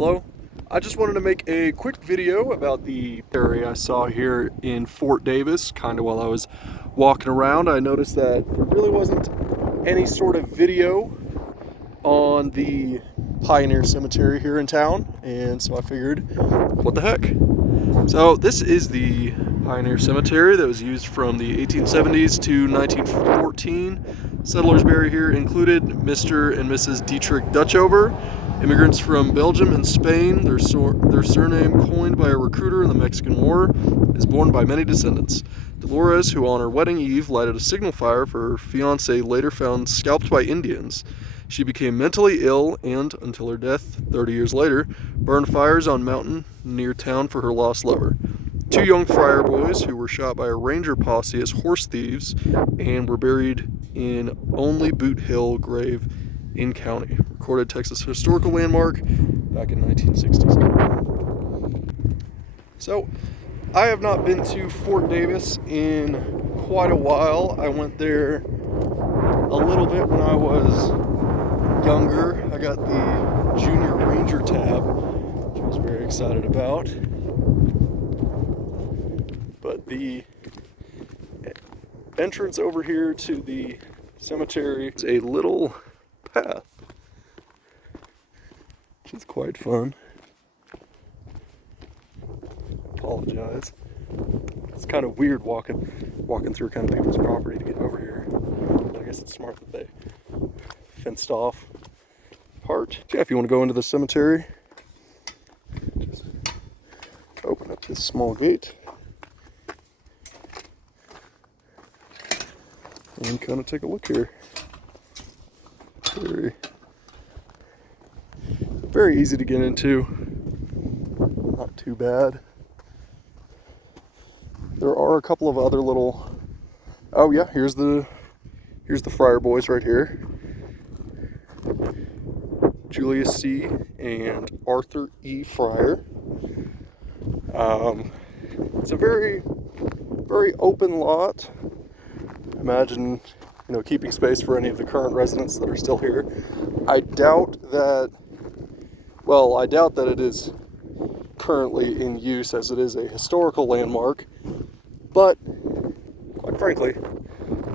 Hello, I just wanted to make a quick video about the area I saw here in Fort Davis. Kind of while I was walking around, I noticed that there really wasn't any sort of video on the Pioneer Cemetery here in town, and so I figured, what the heck? So this is the Pioneer Cemetery that was used from the 1870s to 1914. Settlers buried here included Mr. and Mrs. Dietrich Dutchover, immigrants from Belgium and Spain. Their surname, coined by a recruiter in the Mexican War, is borne by many descendants. Dolores, who on her wedding eve lighted a signal fire for her fiancé, later found scalped by Indians. She became mentally ill and, until her death 30 years later, burned fires on mountain near town for her lost lover. Two young friar boys who were shot by a ranger posse as horse thieves and were buried in Only Boot Hill grave in county. Recorded Texas historical landmark back in 1967. So, I have not been to Fort Davis in quite a while. I went there a little bit when I was younger. I got the Junior Ranger tab, which I was very excited about. But the entrance over here to the cemetery is a little path, which is quite fun. Apologize. It's kind of weird walking through kind of people's property to get over here. But I guess it's smart that they fenced off part. Yeah, if you want to go into the cemetery, just open up this small gate and kind of take a look here. Very easy to get into. Not too bad. There are a couple of other little. Oh yeah, here's the Friar Boys right here. Julius C. and Arthur E. Friar. It's a very, very open lot. Imagine, keeping space for any of the current residents that are still here. I doubt that it is currently in use, as it is a historical landmark, but quite frankly,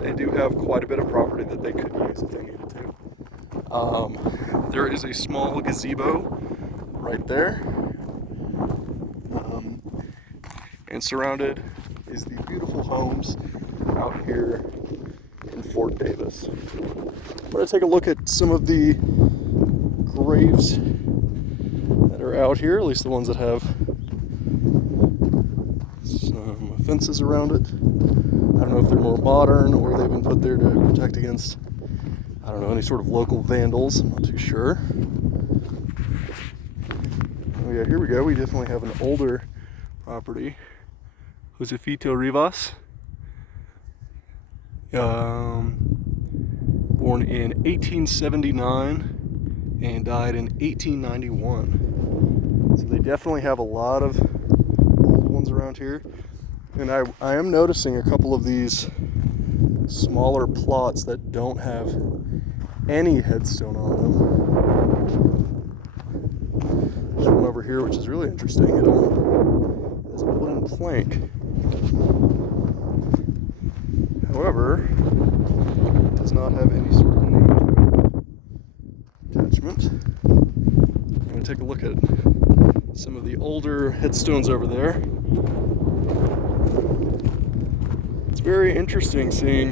they do have quite a bit of property that they could use if they needed to. There is a small gazebo right there, and surrounded is the beautiful homes out here in Fort Davis. I'm going to take a look at some of the graves that are out here, at least the ones that have some fences around it. I don't know if they're more modern or they've been put there to protect against, any sort of local vandals. I'm not too sure. Oh yeah, here we go. We definitely have an older property. Josefito Rivas. Born in 1879 and died in 1891. So they definitely have a lot of old ones around here. And I am noticing a couple of these smaller plots that don't have any headstone on them. There's one over here which is really interesting. It has a wooden plank. However, it does not have any sort of name attachment. I'm going to take a look at some of the older headstones over there. It's very interesting seeing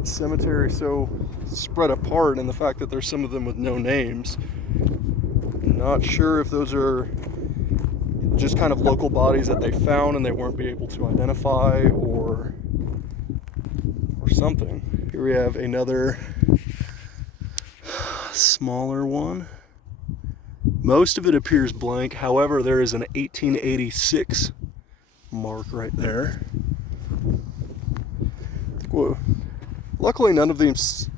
the cemetery so spread apart, and the fact that there's some of them with no names. I'm not sure if those are just kind of local bodies that they found and they weren't able to identify, or something. Here we have another smaller one. Most of it appears blank. However, there is an 1886 mark right there. Whoa. Luckily, none of these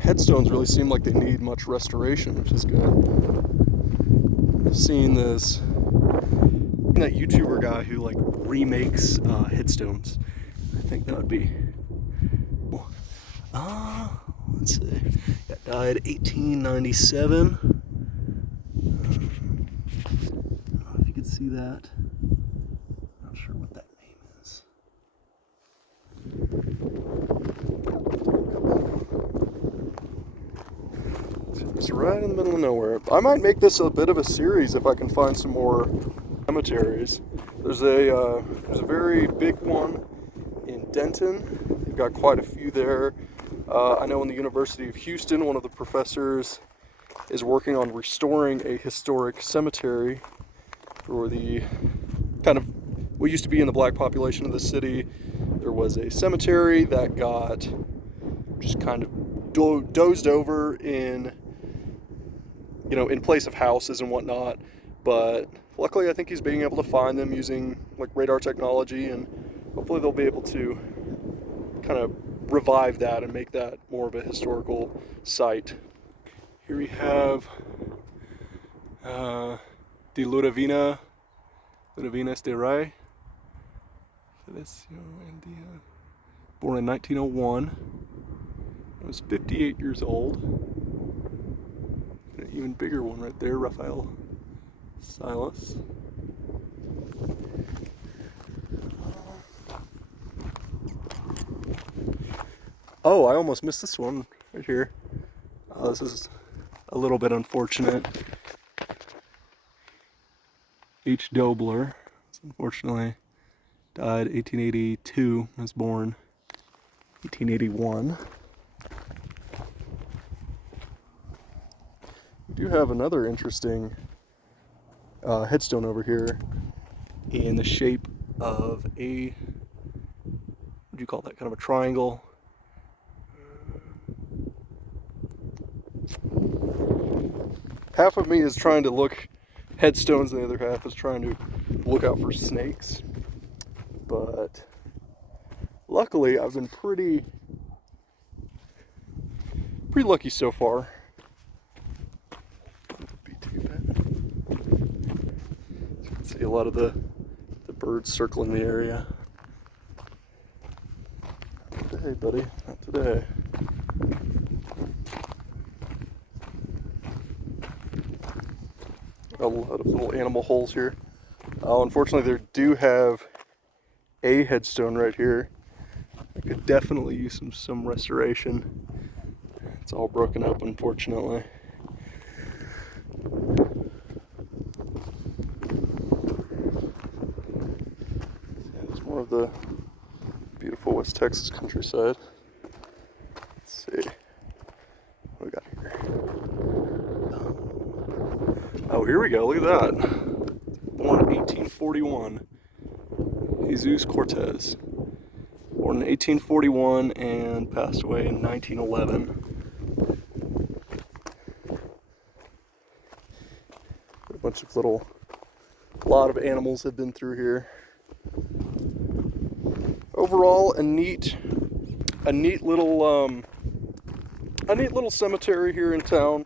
headstones really seem like they need much restoration, which is good. I've seen that YouTuber guy who remakes headstones. I think that would be. let's see. Yeah, died 1897. I don't know if you can see that. Not sure what that name is. It's right in the middle of nowhere. I might make this a bit of a series if I can find some more cemeteries. There's a very big one in Denton. They've got quite a few there. I know in the University of Houston, one of the professors is working on restoring a historic cemetery for the kind of what used to be in the black population of the city. There was a cemetery that got just kind of dozed over in, you know, in place of houses and whatnot. But luckily, I think he's being able to find them using like radar technology, and hopefully they'll be able to kind of revive that and make that more of a historical site. Here we have the Ludovina este Rey. Born in 1901. I was 58 years old. An even bigger one right there, Raphael Silas. Oh, I almost missed this one right here. This is a little bit unfortunate. H. Dobler, unfortunately, died 1882, was born 1881. We do have another interesting headstone over here in the shape of a, what do you call that, kind of a triangle. Half of me is trying to look headstones and the other half is trying to look out for snakes. But luckily I've been pretty lucky so far. Wouldn't be too bad. You can see a lot of the birds circling the area. Not today, buddy, not today. A lot of little animal holes here. Unfortunately, they do have a headstone right here. I could definitely use some restoration. It's all broken up, unfortunately. There's more of the beautiful West Texas countryside. Let's see what we got here. Oh, here we go. Look at that. Born in 1841. Jesus Cortez. Born in 1841 and passed away in 1911. A bunch of a lot of animals have been through here. Overall, a neat little cemetery here in town.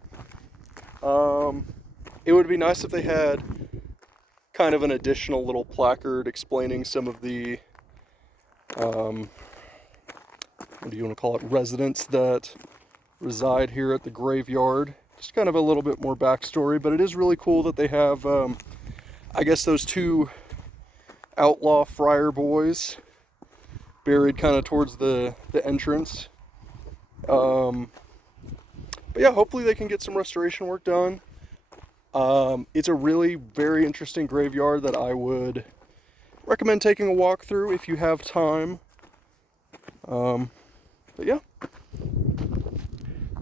It would be nice if they had kind of an additional little placard explaining some of the, what do you want to call it, residents that reside here at the graveyard. Just kind of a little bit more backstory, but it is really cool that they have, I guess, those two outlaw friar boys buried kind of towards the entrance. But yeah, hopefully they can get some restoration work done. It's a really very interesting graveyard that I would recommend taking a walk through if you have time. But yeah,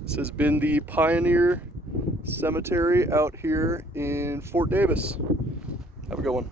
this has been the Pioneer Cemetary out here in Fort Davis. Have a good one.